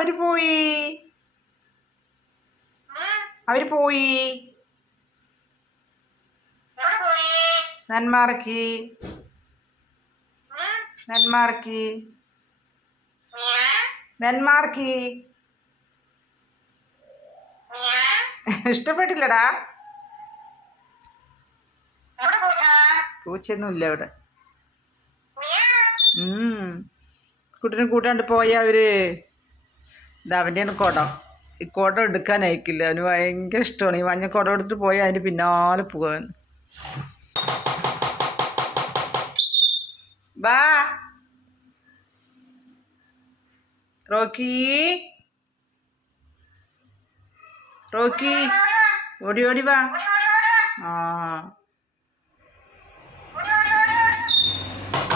അവർ പോയി. അവർ പോയി. നന്മാർക്കി നന്മാർക്കി നന്മാർക്കി ഇഷ്ടപ്പെട്ടില്ലടാ. പൂച്ചയൊന്നുമില്ല ഇവിടെ ഉം. കുട്ടീനെ കൂട്ടാണ്ട് പോയ അവർ ഇത് അവന്റെയാണ് കുടം. ഈ കുടം എടുക്കാൻ അയക്കില്ല. അവന് ഭയങ്കര ഇഷ്ടമാണ്. ഈ മഞ്ഞ കുടം എടുത്തിട്ട് പോയാൽ അതിന് പിന്നാലെ പോകാൻ ബാ. റോക്കി. റോക്കി. ഓടി ഓടി വാ. ആ.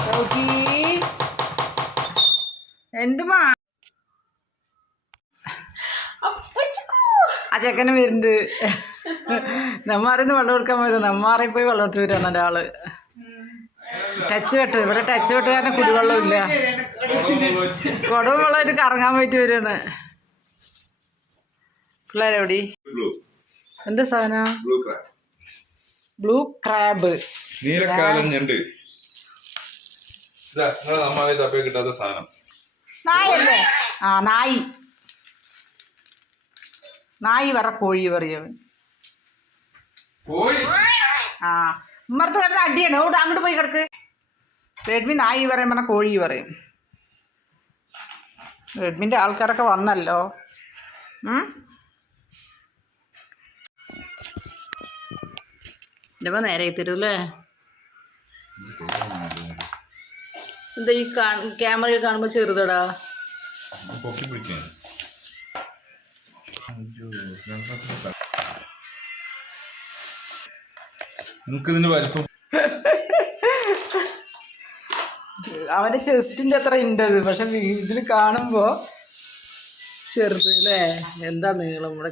റോക്കി. എന്തുമാ ആ ചെക്കന് വരുന്നുണ്ട് നമ്മാറിന്ന് വെള്ളം കൊടുക്കാൻ പോയത് നമ്മാറി പോയി വെള്ളം എടുത്ത് വരാണ് ഒരാൾ. ടച്ച് വെട്ട്. ഇവിടെ ടച്ച് വെട്ട് കാരണം കുടിവെള്ളം ഇല്ല. കുടവും വെള്ളമായിട്ട് കറങ്ങാൻ പോയിട്ട് വരികയാണ് പിള്ളേരെവിടെ എന്താ സാധനം? ബ്ലൂ ക്രാബ് നീലക്കാലം ഞണ്ട്. ഇതാ നിങ്ങളെ നമ്മളെ തപ്പേ കിട്ടാത്ത സാധനം. നായല്ലേ? ആ നായി. നായി വറ കോഴി പറയവൻ ആ ഉമ്മർത്ത് കിടന്ന് അടിയാണ്. ഓട് അങ്ങോട്ട് പോയി കിടക്ക്? റെഡ്മി നായി പറയും പറഞ്ഞ കോഴി പറയും. റെഡ്മിന്റെ ആൾക്കാരൊക്കെ വന്നല്ലോ. ഉം? ഇതിപ്പോ നേരെ തരൂല്ലേ എന്താ ഈ ക്യാമറയിൽ കാണുമ്പോൾ ചെറുതടാ? നിനക്ക് ഇതിന്റെ വലിപ്പം അവന്റെ ചെസ്റ്റിന്റെ അത്ര ഉണ്ട് അത് പക്ഷെ ഇതിൽ കാണുമ്പോ ചെറുത് അല്ലേ എന്താ നീളം ഇവിടെ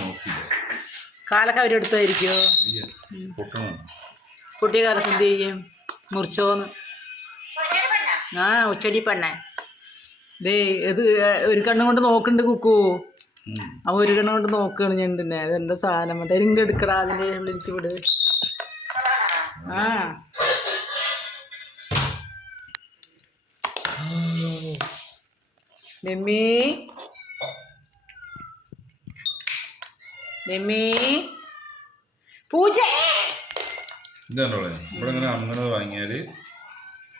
നോക്കിയില്ല. കാലൊക്കെ അവരെടുത്തായിരിക്കോ പൊട്ടിയ കാലത്ത് എന്ത് ചെയ്യും? മുറിച്ചോന്ന്. ആ ഉച്ചടി പെണ്ണേ. ദേ ഇത് ഒരു കണ്ണും കൊണ്ട് നോക്കുന്നുണ്ട് കുക്കു. ആ ഒരു കണ്ണും കൊണ്ട് നോക്കുകയാണ് ഞാൻ തന്നെ അതെന്താ സാധനം? മറ്റേ എടുക്കടാ അതിന്റെ എനിക്ക് വിട്. ആ. നിമ്മി നിമ്മി പൂജ. ഇതുണ്ടോളെ ഇവിടെ ഇങ്ങനെ അങ്ങനെ വാങ്ങിയാൽ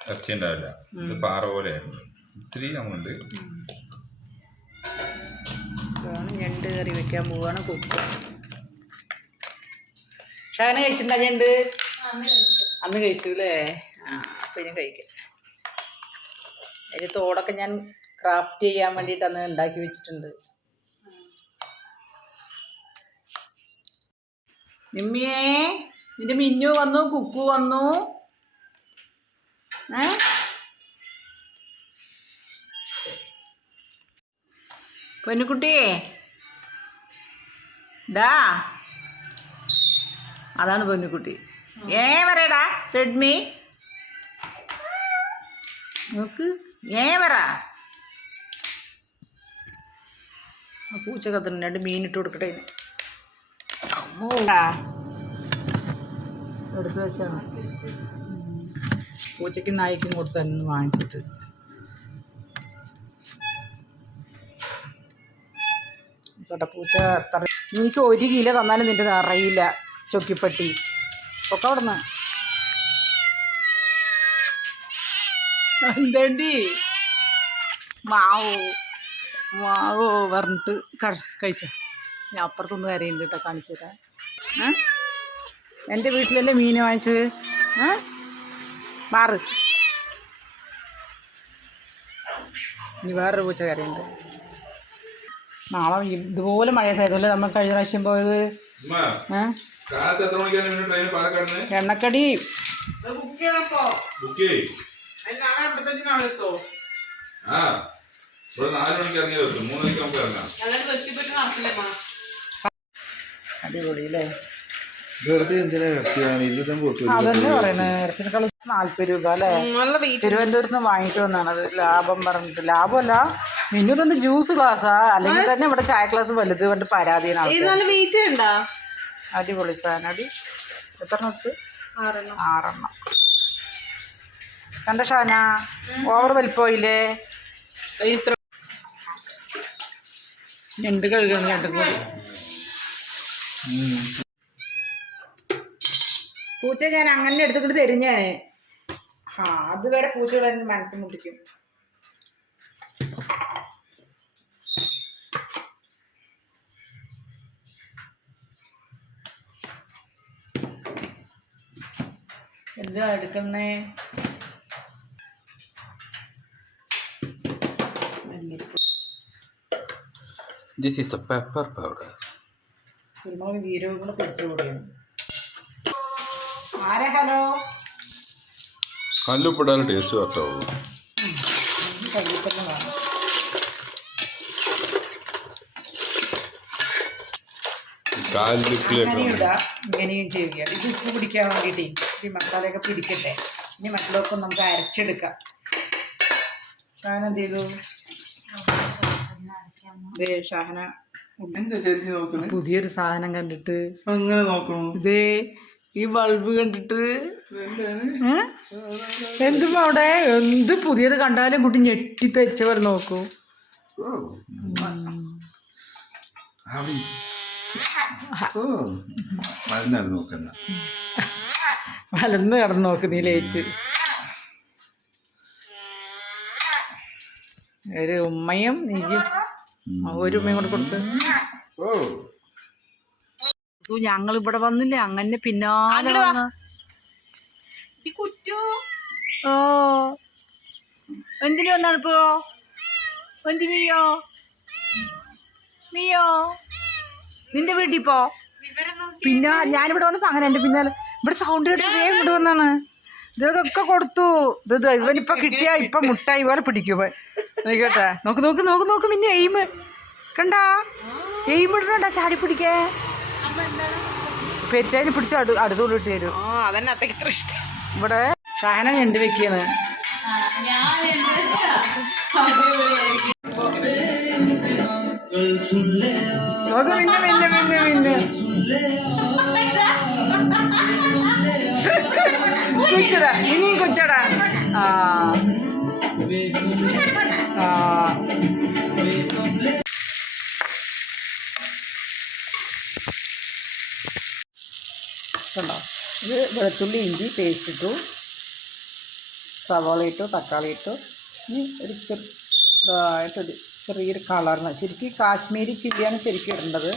ഇറച്ചി ഉണ്ടാവില്ല. ഇത് പാറ പോലെയായിരുന്നു. ഇത്തിരി അമുണ്ട് ഇതാണ് ഞണ്ട് കറി വെക്കാൻ പോവാണ് കുക്ക് ഷാന കഴിച്ചിട്ടുണ്ടാ ഞണ്ട്? അന്ന് കഴിച്ചു. അല്ലേ? ആ അപ്പം ഇനി കഴിക്കാം. അതിന്റെ തോടൊക്കെ ഞാൻ ക്രാഫ്റ്റ് ചെയ്യാൻ വേണ്ടിട്ട് അന്ന് ഉണ്ടാക്കി വെച്ചിട്ടുണ്ട്. നിമ്മിയേ നിന്റെ മിന്നു വന്നു കുക്കു വന്നു. ഏ? പൊന്നുകുട്ടിയേ ദാ അതാണ് പൊന്നുകുട്ടി ഏ പറയടാ റെഡ്മി നോക്ക്. ഏ പറ പൂച്ച കത്തുന്നു. രണ്ട് മീനിട്ട് കൊടുക്കട്ടെ. എടുത്ത് വെച്ചാണ് പൂച്ചയ്ക്കും നായ്ക്കും കൊടുത്തു വാങ്ങിച്ചിട്ട്. പൂച്ച എത്ര എനിക്ക് ഒരു കിലോ തന്നാലും നിന്റെ നിറയില്ല ചൊക്കിപ്പട്ടി. ഒക്കെ അവിടെ നിന്ന് എന്തേണ്ടി? മാവോ? മാവോ പറഞ്ഞിട്ട് കഴിച്ച. ഞാൻ അപ്പുറത്തൊന്നും കരയുന്നുണ്ട് കേട്ടോ കാണിച്ചു തരാം. എന്റെ വീട്ടിലല്ലേ മീൻ വാങ്ങിച്ചത്? മാറ്. ഇനി വേറൊരു പൂച്ച കരയുണ്ട് നാളെ ഇതുപോലെ മഴ ചെയ്തല്ലേ നമ്മൾ കഴിഞ്ഞ പ്രാവശ്യം പോയത്. എണ്ണക്കടി. അടിപൊളിയല്ലേ? വെറുതെ എന്തിനാ അതന്നെ പറയണേ നാല്പത് രൂപ അല്ലേ? തിരുവനന്തപുരത്ത് നിന്ന് വാങ്ങിട്ട് വന്നാണ് അത് ലാഭം പറഞ്ഞിട്ട്. ലാഭമല്ല. മിന്നു തന്നെ ജ്യൂസ് ഗ്ലാസ്സാ അല്ലെങ്കിൽ തന്നെ ഇവിടെ ചായ ഗ്ലാസ് വലുത് കൊണ്ട് പരാതിയാണ് വെയിറ്റ് ഉണ്ടാ? അടിപൊളി സാധനം അടി. എത്ര ആറെണ്ണം. ആറെണ്ണം. കണ്ട ഷാന ഓവർ വലിപ്പോയില്ലേ ഇത്ര ഞണ്ട് കഴുകണം ഞണ്ട് പൂച്ച ഞാൻ അങ്ങനെ എടുത്തിട്ട് തരും ഞാൻ ആ അതുവരെ പൂച്ചകൾ എന്റെ മനസ്സ് മുട്ടിക്കും. എന്താ എടുക്കുന്നേ? This is the pepper powder കുരുമുളക് ജീരകം കൂടെ പൊടിച്ചു കൂടിയാണ് ആരെ ഹലോ? കല്ലുപ്പിടാൻ ടേസ്റ്റ് കറക്റ്റാവുള്ളൂ കല്ലിപ്പൊക്കെ ഇടാം ഇങ്ങനെയും ചെയ്യുക ഇത് ഉപ്പ് പിടിക്കാൻ വേണ്ടിയിട്ട് ഈ മസാലയൊക്കെ പിടിക്കട്ടെ. ഇനി മറ്റുള്ളവർക്കും നമുക്ക് അരച്ചെടുക്കാം. ഷാഹന എന്ത് ചെയ്തു? ഷാഹന പുതിയൊരു സാധനം കണ്ടിട്ട്. അങ്ങനെ നോക്കണു? ഇതേ ഈ ബൾബ് കണ്ടിട്ട്? എന്തും അവിടെ? എന്ത് പുതിയത് കണ്ടാലും കുട്ടി ഞെട്ടി പോലെ നോക്കൂ. വലന്ന് കിടന്ന് നോക്ക് നീ ലേറ്റ് ഒരു ഉമ്മയും നീയും ഒരു ഉമ്മയും കൂടെ കൊടുത്ത് ഞങ്ങൾ ഇവിടെ വന്നില്ലേ? അങ്ങനെ പിന്നാലെ വന്ന്. ഓ. എന്തിനു വന്നാണിപ്പോ ഇപ്പോ? നീയോ മിയോ നിന്റെ വീട്ടിൽ പോ പിന്നെ ഞാനിവിടെ വന്നപ്പോ അങ്ങനെ എന്റെ പിന്നാലെ ഇവിടെ സൗണ്ട് കേട്ട് വേഗം ഇവിടെ വന്നാണ്. ഇതൊക്കെ കൊടുത്തു. ഇത് ഇവനിപ്പോ കിട്ടിയാ ഇപ്പൊ മുട്ടായി പോലെ പിടിക്കും നോക്കട്ടെ നോക്ക് നോക്ക് നോക്ക് നോക്ക് പിന്നെ എയിം കണ്ടാ? എയിം ഇടണണ്ടാ ചാടി പിടിക്കേ പെരിച്ചായി പിടിച്ച് അടു അടുത്തോട്ട് ഇട്ട് തരും. ഇവിടെ ഷഹന ഞണ്ട് വെക്കാണ് നോക്ക് പിന്നെ പിന്നെ പിന്നെ പിന്നെ കൊച്ചടാ ഇനിയും കൊച്ചടാ ആ ആ കണ്ടോ ഇത് വെളുത്തുള്ളി ഇഞ്ചി പേസ്റ്റ് ഇട്ടു സവാള ഇട്ടു തക്കാളി ഇട്ടു ഇനി ഒരു ചെറുതായിട്ടൊരു ചെറിയൊരു കളറിന്. ശരിക്കും കാശ്മീരി ചില്ലിയാണ് ശരിക്കും ഇടേണ്ടത്.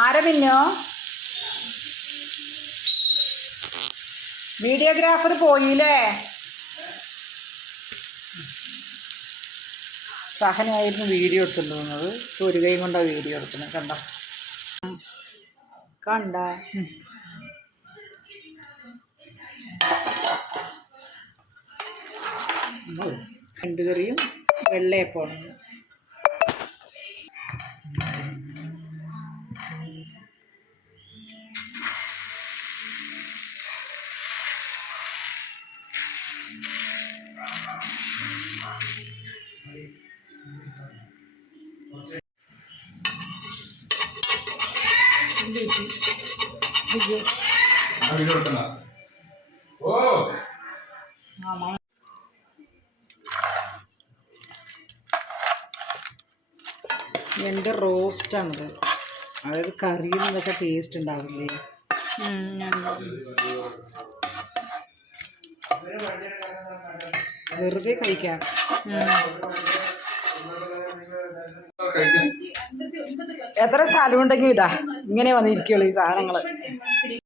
ആരെ പിന്നോ വീഡിയോഗ്രാഫർ പോയില്ലേ? സഹനായിരുന്നു വീഡിയോ എടുത്തുകൊണ്ടിരുന്നത് ഒരു കൈ കൊണ്ടാ വീഡിയോ എടുക്കുന്നത്. കണ്ട? കണ്ട. രണ്ട് കറിയും വെള്ളയപ്പമാണ് ഓ. എന്റെ റോസ്റ്റാണിത്. അതായത് കറി എന്ന് വെച്ചാൽ ടേസ്റ്റ് ഉണ്ടാവില്ലേ? വെറുതെ കഴിക്കാം. എത്ര സ്ഥലമുണ്ടെങ്കിൽ ഇതാ ഇങ്ങനെ വന്നിരിക്കുള്ളൂ ഈ സാധനങ്ങൾ